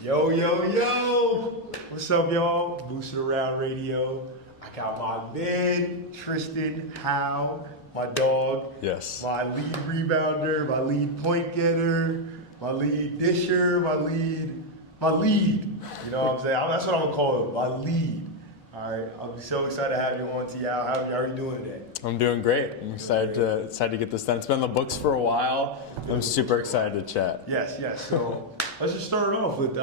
Yo, yo, yo! What's up, y'all? Boosted Around Radio. I got my man, Tristan, my dog. Yes. My lead rebounder, my lead point getter, my lead disher, my lead. You know what I'm saying? That's what I'm going to call it, my lead. All right, I'm so excited to have you on, T. How are you doing today? I'm doing great. I'm excited to get this done. It's been in the books for a while. I'm super excited to chat. Yes. So let's just start it off with,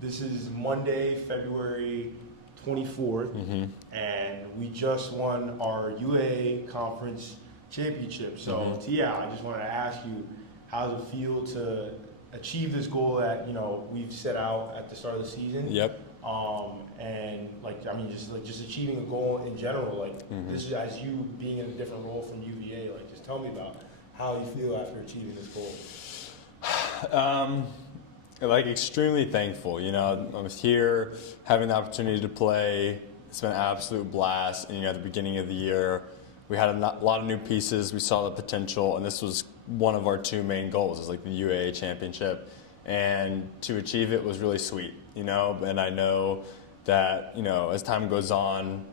this is Monday, February 24th, and we just won our UA Conference Championship. So, Tia, I just wanted to ask you, how does it feel to achieve this goal that, we've set out at the start of the season? Yep. And just achieving a goal in general, this is as you being in a different role from UVA, just tell me about how you feel after achieving this goal. Extremely thankful. I was here having the opportunity to play. It's been an absolute blast. And at the beginning of the year, we had a lot of new pieces. We saw the potential, and this was one of our two main goals. It's like the UAA championship, and to achieve it was really sweet. And I know that as time goes on,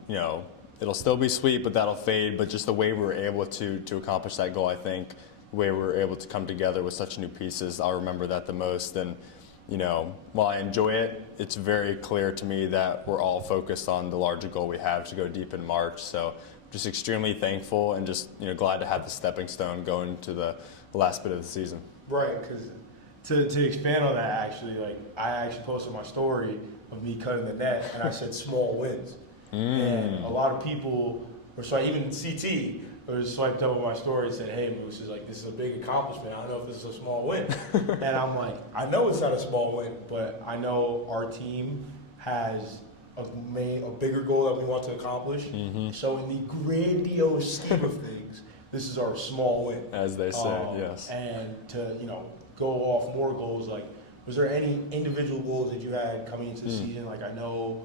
it'll still be sweet, but that'll fade. But just the way we were able to accomplish that goal, I think the way we were able to come together with such new pieces, I'll remember that the most. And while I enjoy it, it's very clear to me that we're all focused on the larger goal we have to go deep in March. So just extremely thankful and just glad to have the stepping stone going to the last bit of the season. Right, because to expand on that, I actually posted my story of me cutting the net, and I said small wins. And a lot of people were even CT was swiped up on my story and said, "Hey, Moose, this is a big accomplishment. I don't know if this is a small win." And I'm like, I know it's not a small win, but I know our team has a bigger goal that we want to accomplish. So in the grandiose scheme of things, this is our small win, as they say. Yes. And to go off more goals, was there any individual goals that you had coming into the season? I know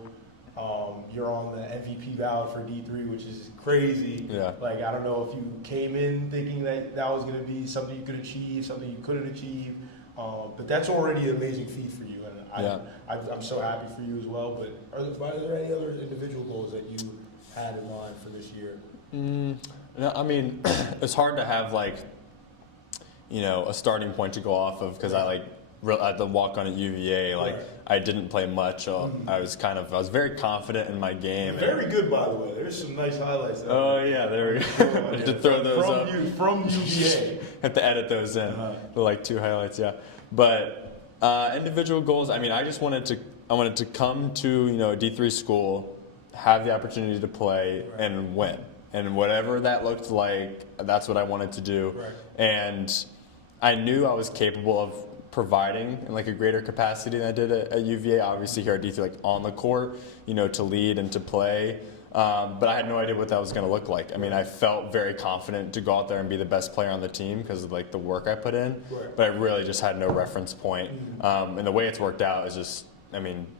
you're on the MVP ballot for D3, which is crazy. Yeah. I don't know if you came in thinking that was going to be something you could achieve, something you couldn't achieve, but that's already an amazing feat for you, and I'm so happy for you as well. But are there any other individual goals that you had in mind for this year? No, I mean, it's hard to have a starting point to go off of, because at the walk on at UVA, I didn't play much. I was very confident in my game. Very good, by the way. There's some nice highlights there. Oh yeah, there we go. I should throw those up. From UVA. Have to edit those in. The 2 highlights, yeah. But individual goals. I mean, I wanted to come to a D3 school, have the opportunity to play and win, and whatever that looked like, that's what I wanted to do. Right. And I knew I was capable of providing in a greater capacity than I did at UVA. Obviously here at D3, on the court, to lead and to play. But I had no idea what that was going to look like. I mean, I felt very confident to go out there and be the best player on the team because of the work I put in. Right. But I really just had no reference point. And the way it's worked out is just,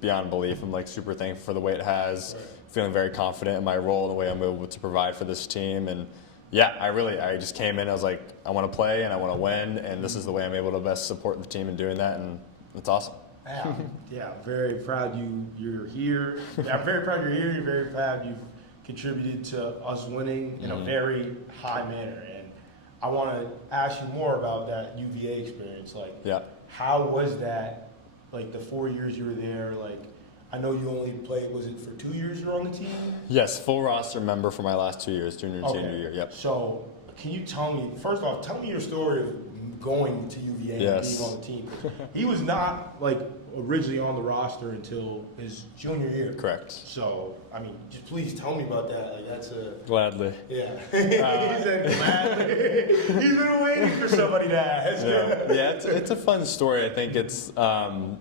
beyond belief. I'm super thankful for the way it has. Right. Feeling very confident in my role and the way I'm able to provide for this team. And yeah, I just came in, I was like, I want to play and I want to win, and this is the way I'm able to best support the team in doing that, and it's awesome. Yeah, very proud you're here. Yeah, I'm very proud you're here. You're very proud you've contributed to us winning in a very high manner. And I want to ask you more about that UVA experience. How was that, the 4 years you were there, I know you only played, was it for 2 years you were on the team? Yes, full roster member for my last 2 years, junior and senior year, yep. So, can you tell me, first off, tell me your story of going to UVA and being on the team. He was not, originally on the roster until his junior year. Correct. So, just please tell me about that. That's a... Gladly. Yeah. He said gladly. He's been waiting for somebody to ask. Yeah, it's a fun story. I think it's, I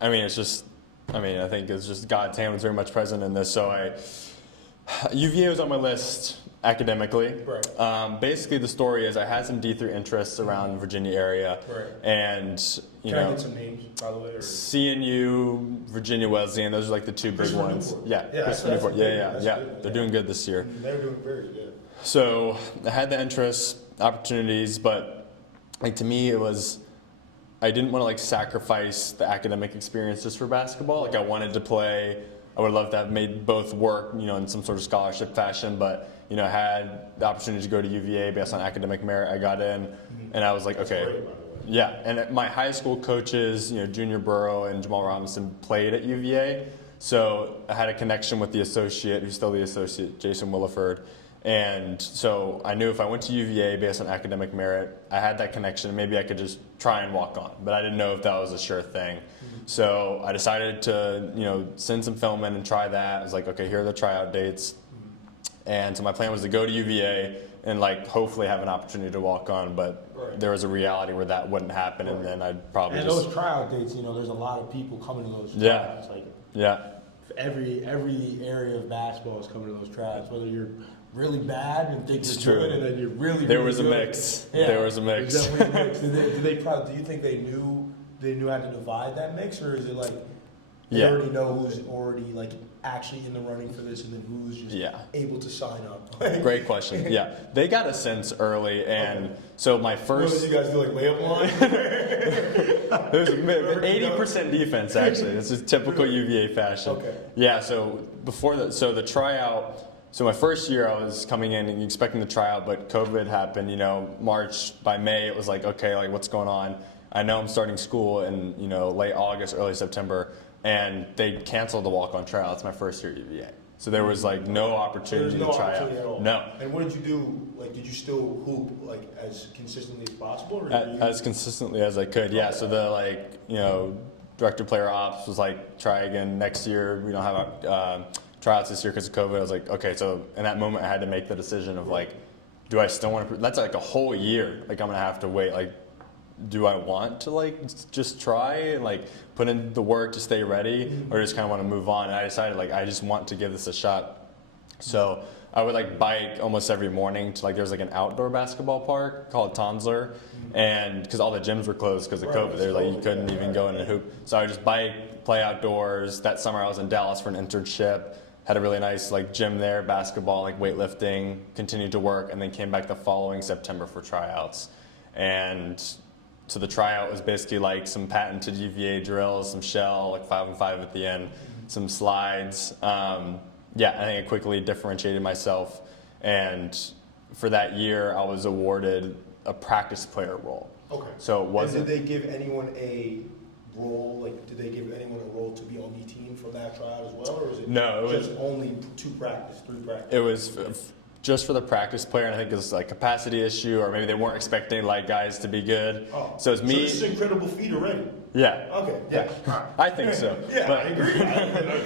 think it's just God's hand was very much present in this. So UVA was on my list academically. Right. Basically, the story is I had some D3 interests around the Virginia area. Right. And, Can I get some names, by the way? Or? CNU, Virginia Wesleyan, those are the two big ones. Yeah. They're doing good this year. They're doing very good. So I had the interests, opportunities, but to me it was I didn't want to like sacrifice the academic experience just for basketball. Like I wanted to play. I would love to have made both work, you know, in some sort of scholarship fashion, but you know, I had the opportunity to go to UVA based on academic merit. I got in, and I was like, okay, Great, by the way. yeah. And my high school coaches, you know, Junior Burrow and Jamal Robinson played at UVA, so I had a connection with the associate, who's still the associate, Jason Williford. And so I knew if I went to UVA based on academic merit, I had that connection, and maybe I could just try and walk on. But I didn't know if that was a sure thing. So I decided to, you know, send some film in and try that. I was like, okay, here are the tryout dates. And so my plan was to go to UVA and like hopefully have an opportunity to walk on, but there was a reality where that wouldn't happen, and then I'd probably And those tryout dates, you know, there's a lot of people coming to those tryouts. Like every area of basketball is coming to those tryouts, whether you're really bad and think you're good, and then you're really there really was a good. mix. Yeah, there was a mix. There's definitely a mix. Do you think they knew how to divide that mix, or is it like they already know who's already like actually in the running for this, and then who's just able to sign up? Great question. Yeah, they got a sense early, and so my first. What did you guys do, like layup line? It was 80% defense actually. This is typical UVA fashion. Okay. Yeah. So the tryout. So my first year, I was coming in and expecting the tryout, but COVID happened. You know, March. By May, it was like, okay, like what's going on? I know I'm starting school in, you know, late August, early September, and they canceled the walk-on tryouts my first year at UVA. So there was like no opportunity to try out. At all. No. And what did you do? Like, did you still hoop like as consistently as possible? Or As consistently as I could, yeah. So the like, you know, director of player ops was like, try again next year. We don't have tryouts this year because of COVID. I was like, okay. So in that moment, I had to make the decision of like, do I still want to? That's like a whole year. Like I'm gonna have to wait. Like, do I want to like just try and like put in the work to stay ready, or just kind of want to move on? And I decided like I just want to give this a shot. So I would like bike almost every morning to like there's like an outdoor basketball park called Tonsler, and because all the gyms were closed because of COVID, they're like you couldn't even go in and hoop. So I would just bike, play outdoors. That summer I was in Dallas for an internship. Had a really nice like gym there, basketball, like weightlifting. Continued to work, and then came back the following September for tryouts. And so the tryout was basically like some patented UVA drills, some shell, like 5-on-5 at the end, some slides. I think I quickly differentiated myself. And for that year, I was awarded a practice player role. Okay. So it wasn't. And did they give anyone a role? Like, did they give anyone a role to be on the team for that tryout as well, or was it just only 3 practice? It was just for the practice player, and I think it was like capacity issue, or maybe they weren't expecting like guys to be good. Oh. So it's me. So this is an incredible feat already. Yeah. Okay. Yeah. I think so. Yeah, but, I agree.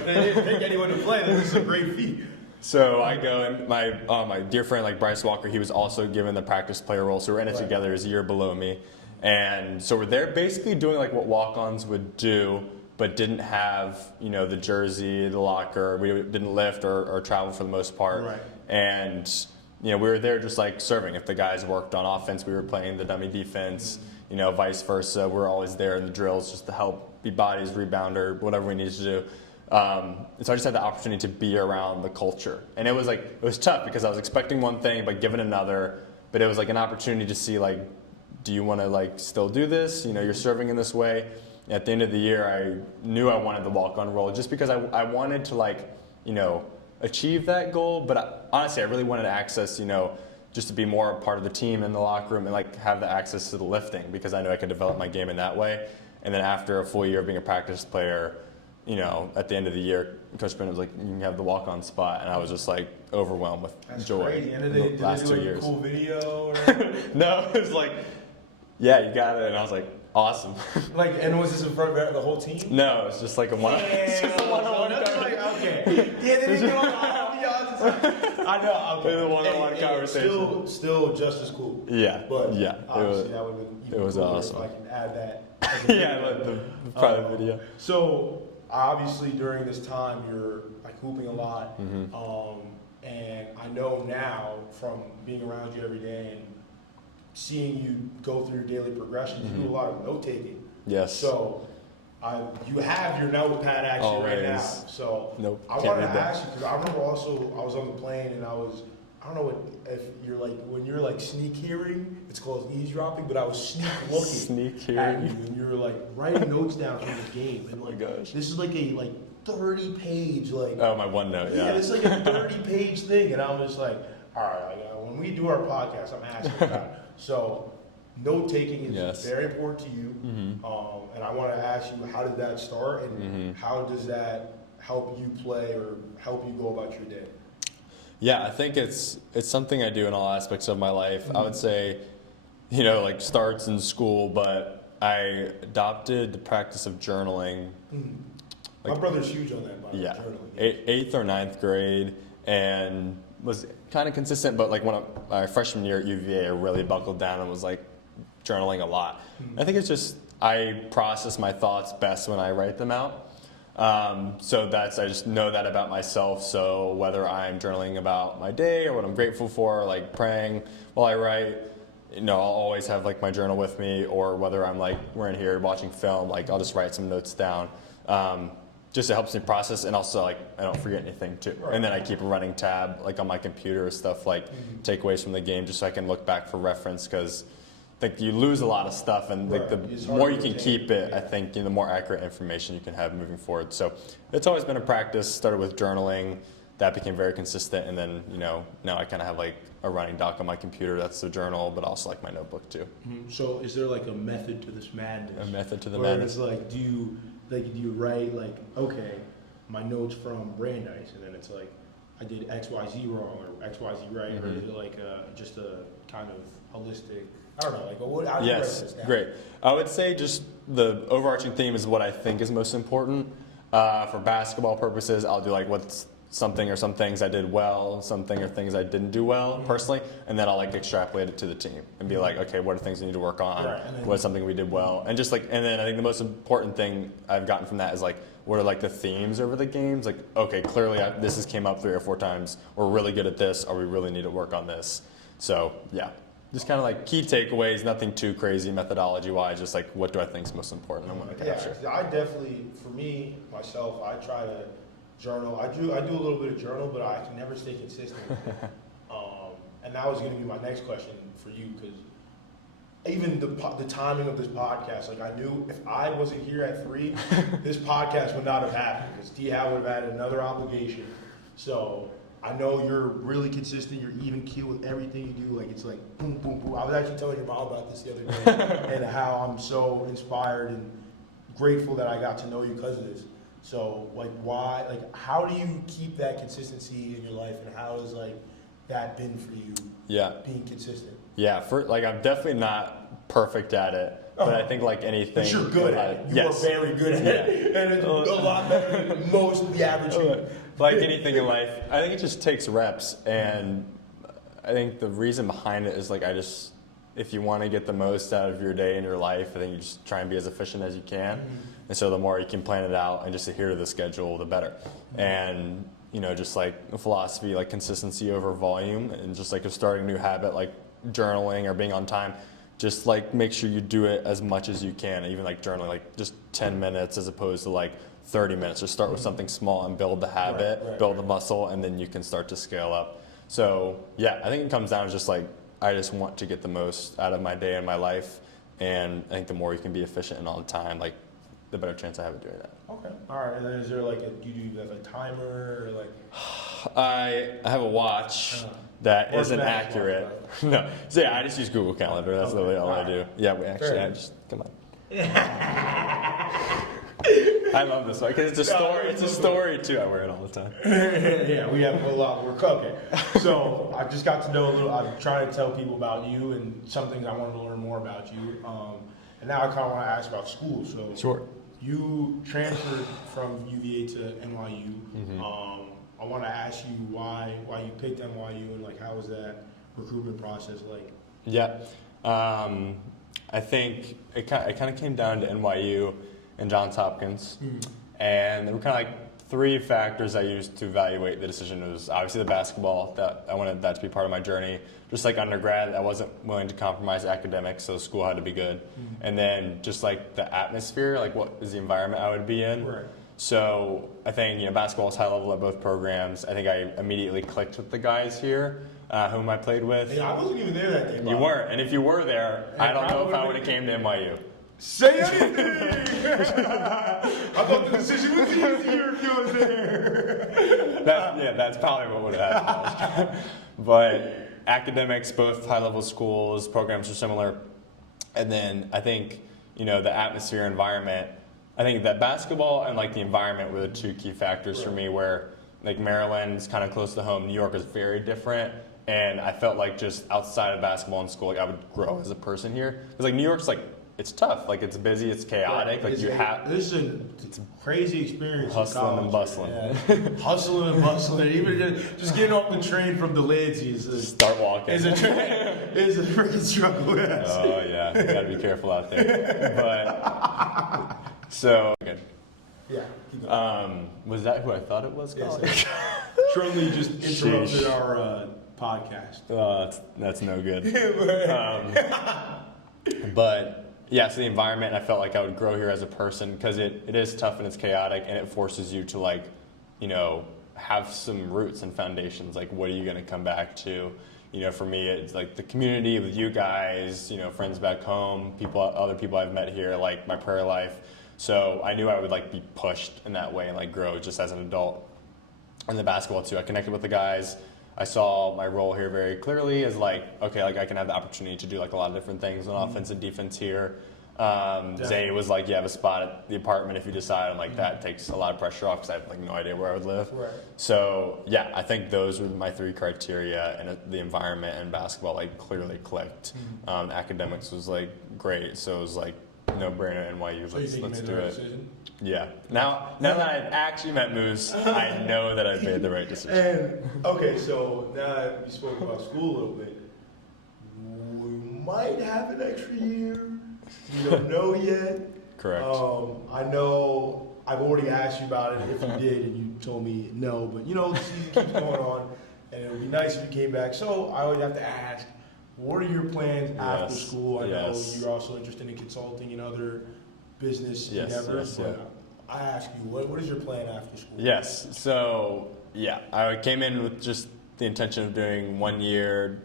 They didn't pick anyone to play. This is a great feat. So I go, and my dear friend like Bryce Walker, he was also given the practice player role. So we're in it together. He's a year below me, and so we're there basically doing like what walk-ons would do, but didn't have, you know, the jersey, the locker. We didn't lift or travel for the most part. Right. And, you know, we were there just like serving. If the guys worked on offense, we were playing the dummy defense, you know, vice versa. We're always there in the drills just to help be bodies, rebounder, whatever we needed to do. And so I just had the opportunity to be around the culture. And it was tough because I was expecting one thing, but given another. But it was like an opportunity to see like, do you want to like still do this? You know, you're serving in this way. At the end of the year, I knew I wanted the walk-on role just because I wanted to like, you know, achieve that goal. But honestly, I really wanted access, you know, just to be more a part of the team in the locker room and like have the access to the lifting because I knew I could develop my game in that way. And then after a full year of being a practice player, you know, at the end of the year, Coach Bennett was like, you can have the walk-on spot. And I was just like overwhelmed with joy. That's crazy. And did they last do 2 like years. a cool video? Or? No, it was like, yeah, you got it. And I was like, awesome. Like, and was this in front of the whole team? No, it's just like a one. It's just a one-on-one Like, okay. Yeah, they didn't go I know. Okay. It was a one-on-one conversation. Still just as cool. Yeah. But yeah, obviously that would have been even cooler awesome. if I can add that. Yeah, like the private video. So obviously during this time you're like hooping a lot, Mm-hmm. and I know now from being around you every day and seeing you go through your daily progressions, you do a lot of note taking. Yes. So you have your notepad actually right now. Always. So Nope, I can't wanted to read that. ask you because I remember also I was on the plane and I was I don't know if you're like, when you're like sneak hearing, it's called eavesdropping, but I was sneak looking Sneak at hearing. you, and you were like writing notes down from the game, and Oh my like, gosh. this is like a 30-page like. Oh, my OneNote, yeah. Yeah, it's like a 30-page thing, and I'm just like, all right, when we do our podcast, I'm asking about it. So, note taking is Yes. very important to you, and I want to ask you, how did that start, and how does that help you play or help you go about your day? Yeah, I think it's something I do in all aspects of my life. I would say, like starts in school, but I adopted the practice of journaling. My brother's huge on that, by the way, Yeah, journaling. 8th or 9th grade, and was kind of consistent. But like my freshman year at UVA, I really buckled down and was like journaling a lot. I think it's just I process my thoughts best when I write them out. So I just know that about myself. So whether I'm journaling about my day or what I'm grateful for, like praying while I write, I'll always have like my journal with me, or whether I'm like, we're in here watching film, like I'll just write some notes down. Just it helps me process, and also like I don't forget anything too. Right. And then I keep a running tab like on my computer or stuff like takeaways from the game, just so I can look back for reference, because like you lose a lot of stuff, and like the It's hard more to you can retain. keep it, Yeah. I think the more accurate information you can have moving forward. So it's always been a practice. Started with journaling, that became very consistent, and then now I kind of have like a running doc on my computer. That's the journal, but also like my notebook too. So is there like a method to this madness? A method to the Or madness. it's like, do you write like, okay, my notes from Brandeis, and then it's like, I did XYZ wrong or XYZ right, or is it like just a kind of holistic? I don't know. Like, how do you write Yes, this down? great. I would say just the overarching theme is what I think is most important. For basketball purposes, I'll do like what's something or some things I did well, something or things I didn't do well personally, and then I'll like extrapolate it to the team and be like, okay, what are things we need to work on? Right, and then- What's something we did well? And just like, and then I think the most important thing I've gotten from that is like, what are like the themes over the games? Like, okay, clearly this has came up 3 or 4 times. We're really good at this, or we really need to work on this. So yeah, just kind of like key takeaways, nothing too crazy methodology-wise, just like what do I think is most important and what I capture. Yeah, I definitely, for me, myself, I try to journal. I do a little bit of journal, but I can never stay consistent with it. And that was going to be my next question for you, because even the timing of this podcast, like I knew if I wasn't here at 3, this podcast would not have happened, because T-How would have had another obligation. So I know you're really consistent. You're even keel with everything you do. Like it's like boom, boom, boom. I was actually telling your mom about this the other day, and how I'm so inspired and grateful that I got to know you because of this. So like, why? Like, how do you keep that consistency in your life, and how has like that been for you? Yeah. Being consistent. Yeah, I'm definitely not perfect at it, but I think like anything. But you're good at it. You are very good at it, and it's a lot better than most of the average people. Like anything in life, I think it just takes reps, and I think the reason behind it is like if you want to get the most out of your day and your life, I think you just try and be as efficient as you can, and so the more you can plan it out and just adhere to the schedule, the better. And just like a philosophy, like consistency over volume, and just like starting a new habit like journaling or being on time, just like make sure you do it as much as you can. Even like journaling, like just 10 minutes as opposed to like 30 minutes. Just start with something small and build the habit, build the muscle, and then you can start to scale up. So yeah, I think it comes down to just like, I just want to get the most out of my day and my life, and I think the more you can be efficient and on time, like the better chance I have of doing that. Okay. All right. And then is there like do you do a timer, or like? I have a watch that Or isn't Mac accurate. watch, No, so yeah, I just use Google Calendar. That's literally all I do. Yeah, we actually, Fair I just come on. I love this one because it's a story. It's a story too. I wear it all the time. Yeah, we have a lot. We're cooking. So I just got to know a little. I'm trying to tell people about you and some things I wanted to learn more about you. And now I kind of want to ask about school. So Sure. You transferred from UVA to NYU. I want to ask you why you picked NYU, and like how was that recruitment process like? Yeah, I think it kind of came down to NYU and Johns Hopkins, and there were kind of like 3 factors I used to evaluate the decision. It was obviously the basketball, that I wanted that to be part of my journey. Just like undergrad, I wasn't willing to compromise academics, so school had to be good. And then just like the atmosphere, like what is the environment I would be in. Right. So I think basketball is high level at both programs. I think I immediately clicked with the guys here, whom I played with. I wasn't even there that day. You weren't, and if you were there, I don't know if I would have came to NYU. Say anything! I thought the decision was easier if you were there. That's probably what would have happened. But academics, both high-level schools, programs are similar. And then I think, the atmosphere, environment, I think that basketball and like the environment were the two key factors for me, where like Maryland's kind of close to home, New York is very different. And I felt like just outside of basketball and school, like I would grow as a person here. Because like New York's like, it's tough. Like it's busy, it's chaotic. Like it's a crazy experience. Hustling and bustling. Yeah. Hustling and bustling. Even just getting off the train from Delancey start walking. Is a freaking struggle. Yes. Oh yeah, you gotta be careful out there. But so good. Yeah. Was that who I thought it was? Yes. Shirley just interrupted our podcast. That's no good. But yeah, so the environment, I felt like I would grow here as a person because it is tough and it's chaotic and it forces you to like, have some roots and foundations. Like, what are you going to come back to? For me, it's like the community with you guys, friends back home, other people I've met here, like my prayer life. So I knew I would like be pushed in that way and like grow just as an adult. And the basketball too, I connected with the guys. I saw my role here very clearly as like, okay, like I can have the opportunity to do like a lot of different things on offense and defense here. Zay was like, you have a spot at the apartment if you decide. I'm like, that takes a lot of pressure off because I have like no idea where I would live. Right. So yeah, I think those were my three criteria, and the environment and basketball like clearly clicked. Academics was like great, so it was like no brainer NYU. So let's do it. Decision? Yeah. Now that I've actually met Moose, I know that I've made the right decision. And okay, so now that we spoke about school a little bit, we might have an extra year. We don't know yet. Correct. I know I've already asked you about it if you did, and you told me no. But the season keeps going on, and it would be nice if you came back. So I always have to ask, what are your plans after school? I know you're also interested in consulting and other business endeavors. But I ask you, what is your plan after school? Yes. So I came in with just the intention of doing 1 year,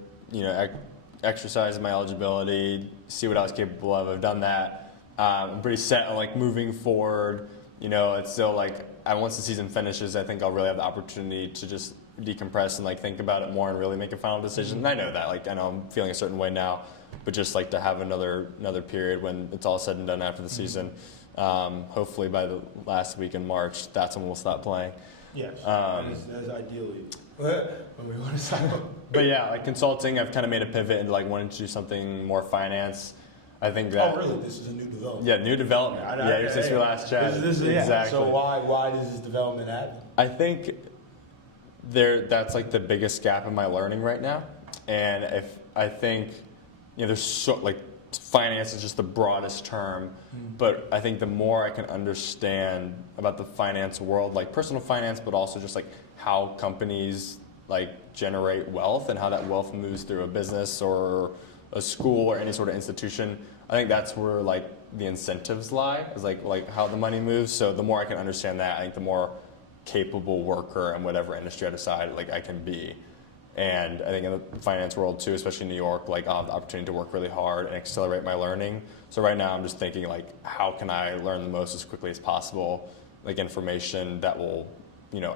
exercise my eligibility, see what I was capable of. I've done that. I'm pretty set on like moving forward. It's still like once the season finishes, I think I'll really have the opportunity to just decompress and like think about it more and really make a final decision. And I know that, like I know I'm feeling a certain way now, but just like to have another period when it's all said and done after the season. Hopefully by the last week in March, that's when we'll stop playing. Yes, that's ideally when we want to sign up. But yeah, like consulting, I've kind of made a pivot into like wanting to do something more finance. I think that. Oh, really? This is a new development. Yeah, new development. Yeah, since your last chat. Exactly. So why does this development happen? I think that's like the biggest gap in my learning right now, and I think there's so like finance is just the broadest term, but I think the more I can understand about the finance world, like personal finance, but also just like how companies like generate wealth and how that wealth moves through a business or a school or any sort of institution, I think that's where like the incentives lie, is like how the money moves. So the more I can understand that, I think the more capable worker in whatever industry I decide like I can be. And I think in the finance world too, especially in New York, like I'll have the opportunity to work really hard and accelerate my learning. So right now I'm just thinking like, how can I learn the most as quickly as possible, like information that will,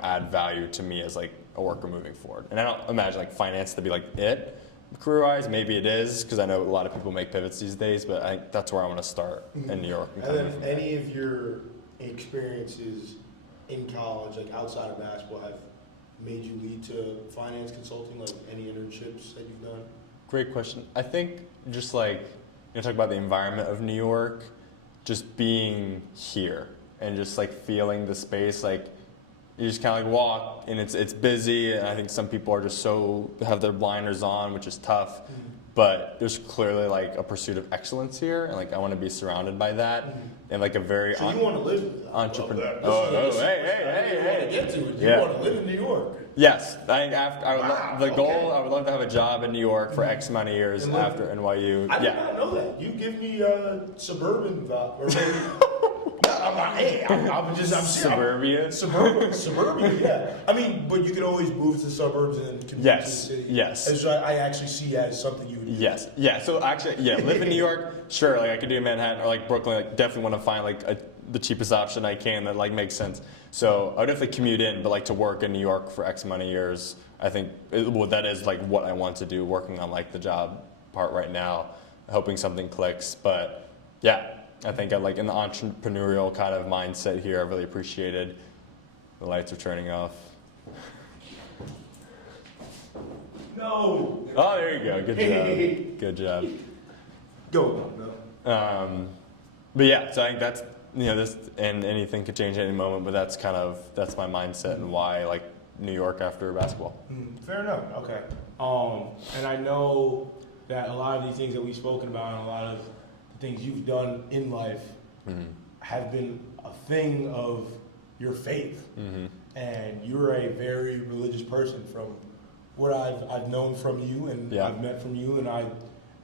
add value to me as like a worker moving forward. And I don't imagine like finance to be like it career-wise. Maybe it is, because I know a lot of people make pivots these days, but I think that's where I want to start in New York. And then any of your experiences in college, like outside of basketball, have made you lead to finance consulting, like any internships that you've done? Great question. I think just like, talk about the environment of New York, just being here and just like feeling the space, like you just kind of like walk and it's busy, and I think some people are just have their blinders on, which is tough. But there's clearly like a pursuit of excellence here, and like I want to be surrounded by that, and like a very so you want to live with that. Entrepreneur. You want to live in New York. Yes, I think I would love to have a job in New York for X amount of years after NYU. I did not know that. You give me suburban vibe. Or maybe, I'm not I'm Suburbia? Suburbia, yeah. I mean, but you could always move to the suburbs and commute to the city. Yes. As I actually see as something you would do. Yes. Yeah. So actually, yeah, live in New York, sure. Like I could do Manhattan or like Brooklyn. Like definitely want to find like the cheapest option I can that like makes sense. So I would definitely commute in, but like to work in New York for X amount of years, I think that is like what I want to do. Working on like the job part right now, hoping something clicks. But yeah, I think I like in the entrepreneurial kind of mindset here. I really appreciated. The lights are turning off. No. Oh, there you go. Good job. Good job. Go. No. But yeah, so I think that's this, and anything could change at any moment. But that's my mindset and why I like New York after basketball. Fair enough. Okay. And I know that a lot of these things that we've spoken about and a lot of the things you've done in life have been a thing of your faith. And you're a very religious person from what I've known from you and I've met from you, and I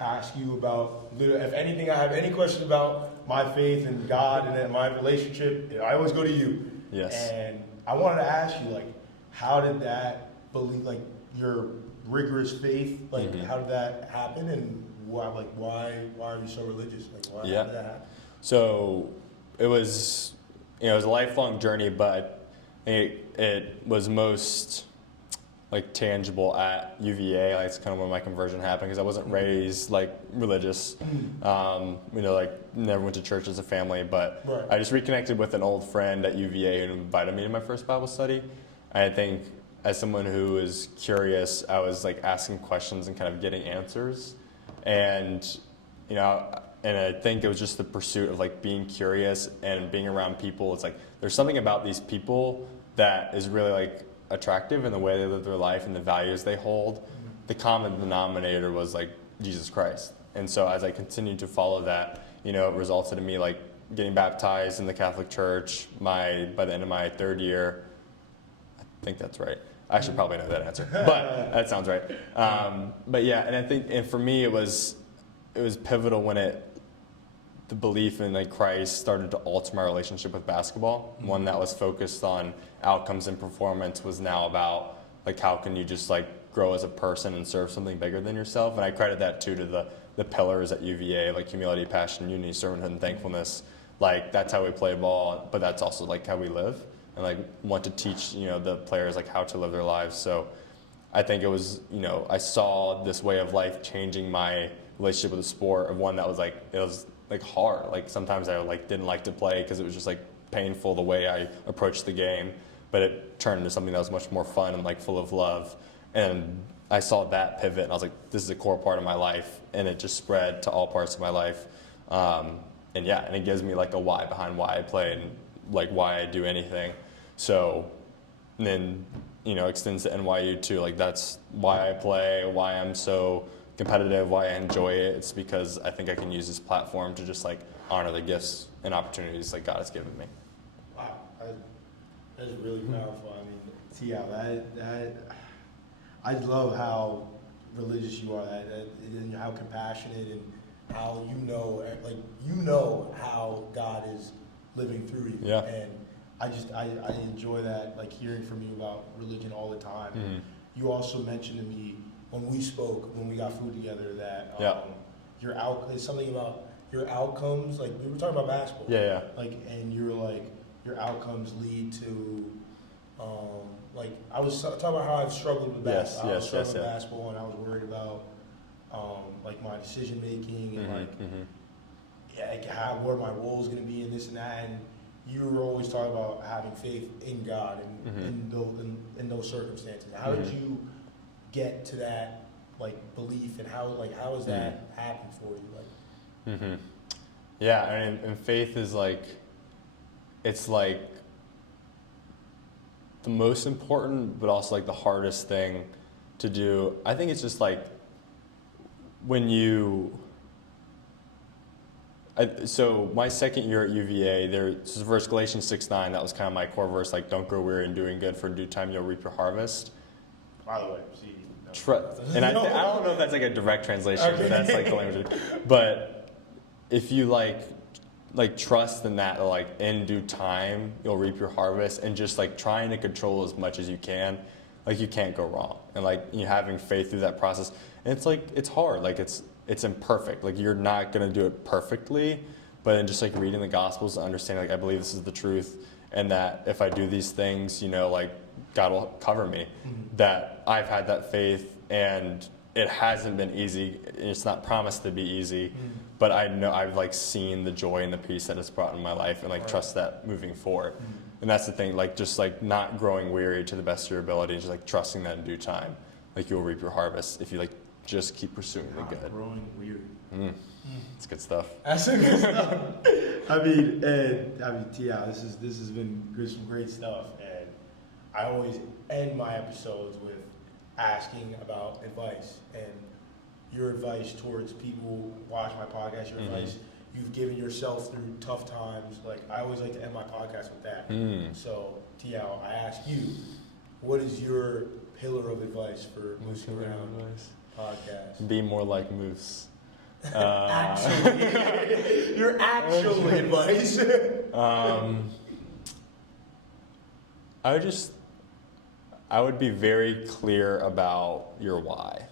ask you about, if anything, I have any questions about my faith and God and my relationship, I always go to you. Yes. And I wanted to ask you, like, how did that belief, like your rigorous faith, like how did that happen, and why are you so religious? Like, why did that happen? So it was a lifelong journey, but it was most like tangible at UVA. Like, it's kind of when my conversion happened, because I wasn't raised like religious. Like never went to church as a family, but I just reconnected with an old friend at UVA who invited me to my first Bible study. And I think as someone who is curious, I was like asking questions and kind of getting answers. And I think it was just the pursuit of like being curious and being around people. It's like there's something about these people that is really like attractive in the way they live their life and the values they hold. The common denominator was like Jesus Christ. And so as I continued to follow that, it resulted in me like getting baptized in the Catholic Church by the end of my third year. I think that's right. I should probably know that answer, but that sounds right. But yeah, and I think, and for me, it was pivotal when the belief in like Christ started to alter my relationship with basketball. One that was focused on outcomes and performance was now about like how can you just like grow as a person and serve something bigger than yourself. And I credit that too to the pillars at UVA, like humility, passion, unity, servanthood, and thankfulness. Like that's how we play ball, but that's also like how we live, and like want to teach the players like how to live their lives. So I think it was I saw this way of life changing my relationship with the sport, of one that was like hard. Like sometimes I like didn't like to play because it was just like painful the way I approached the game, but it turned into something that was much more fun and like full of love. And I saw that pivot, and I was like, this is a core part of my life, and it just spread to all parts of my life. And it gives me like a why behind why I play and like why I do anything. So then extends to NYU too. Like that's why I play, why I'm so competitive, why I enjoy it. It's because I think I can use this platform to just like honor the gifts and opportunities like God has given me. Wow, that's really powerful. I mean, I love how religious you are, and how compassionate, and how how God is living through you. Yeah. And I enjoy that, like hearing from you about religion all the time. You also mentioned to me when we spoke, when we got food together, that it's something about your outcomes. Like we were talking about basketball. Yeah. Like, and you're like, your outcomes lead to, like I was talking about how I've struggled with basketball. I was struggling with basketball, and I was worried about, like my decision making and what are my roles going to be, and this and that. And you were always talking about having faith in God and in those circumstances. How did you get to that like belief, and how has that happened for you? Yeah, I mean, and faith is like, it's like the most important, but also like the hardest thing to do. I think it's just like when so my second year at UVA, there's a verse, Galatians 6:9, that was kind of my core verse, like don't grow weary in doing good, for in due time you'll reap your harvest. By the way, and I don't know if that's like a direct translation, but that's like the language. But if you like like trust in that, like in due time you'll reap your harvest, and just like trying to control as much as you can, like you can't go wrong, and like you having faith through that process. And it's like it's hard, like it's imperfect, like you're not gonna do it perfectly, but in just like reading the Gospels and understanding, like I believe this is the truth, and that if I do these things, you know, like God will cover me. That I've had that faith, and it hasn't been easy. It's not promised to be easy, but I know I've like seen the joy and the peace that it's brought in my life, and like trust that moving forward. And that's the thing, like just like not growing weary to the best of your ability, just like trusting that in due time, like you'll reap your harvest if you like just keep pursuing the good. Growing weary. It's good stuff. That's some good stuff. I mean, T.I., this has been some great stuff, and I always end my episodes with asking about advice, and your advice towards people who watch my podcast, your advice you've given yourself through tough times. Like, I always like to end my podcast with that. So, T.I., I ask you, what is your pillar of advice for Moose Around podcast? Be more like Moose. Actually, your actual advice. I would be very clear about your why.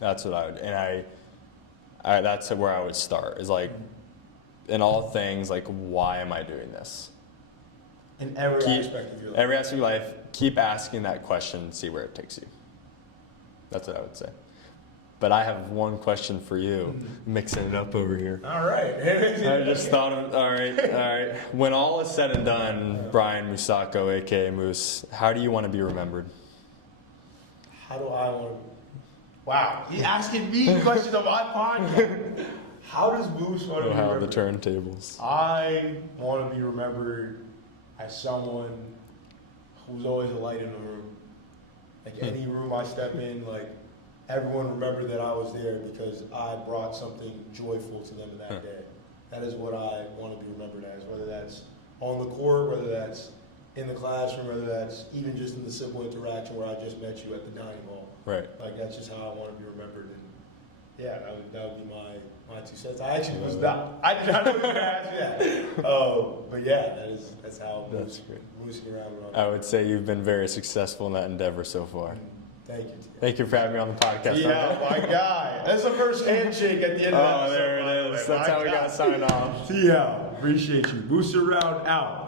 That's what I would, and I that's where I would start, is like, in all things, like, why am I doing this? In every aspect of your life. Every aspect of your life, keep asking that question and see where it takes you. That's what I would say. But I have one question for you, mixing it up over here. All right. I just thought of, all right. When all is said and done, Brian Musako, a.k.a. Moose, how do you want to be remembered? How do I want to... Wow, he's asking me questions on my podcast. How does Moose want to be remembered? The turntables. I want to be remembered as someone who's always a light in the room. Like, any room I step in, like, everyone remember that I was there because I brought something joyful to them in that day. That is what I want to be remembered as, whether that's on the court, whether that's in the classroom, whether that's even just in the simple interaction where I just met you at the dining hall. Right. Like, that's just how I want to be remembered. And yeah, that would be my 2 cents. I actually was not, I did not know you were going to ask me that. But yeah, that's how I'm moosing around. I would say you've been very successful in that endeavor so far. Thank you. Thank you for having me on the podcast. Yeah, my guy. That's the first handshake at the end of the episode. Oh, there it is. That's how we got signed off. Yeah, appreciate you. Moose Around out.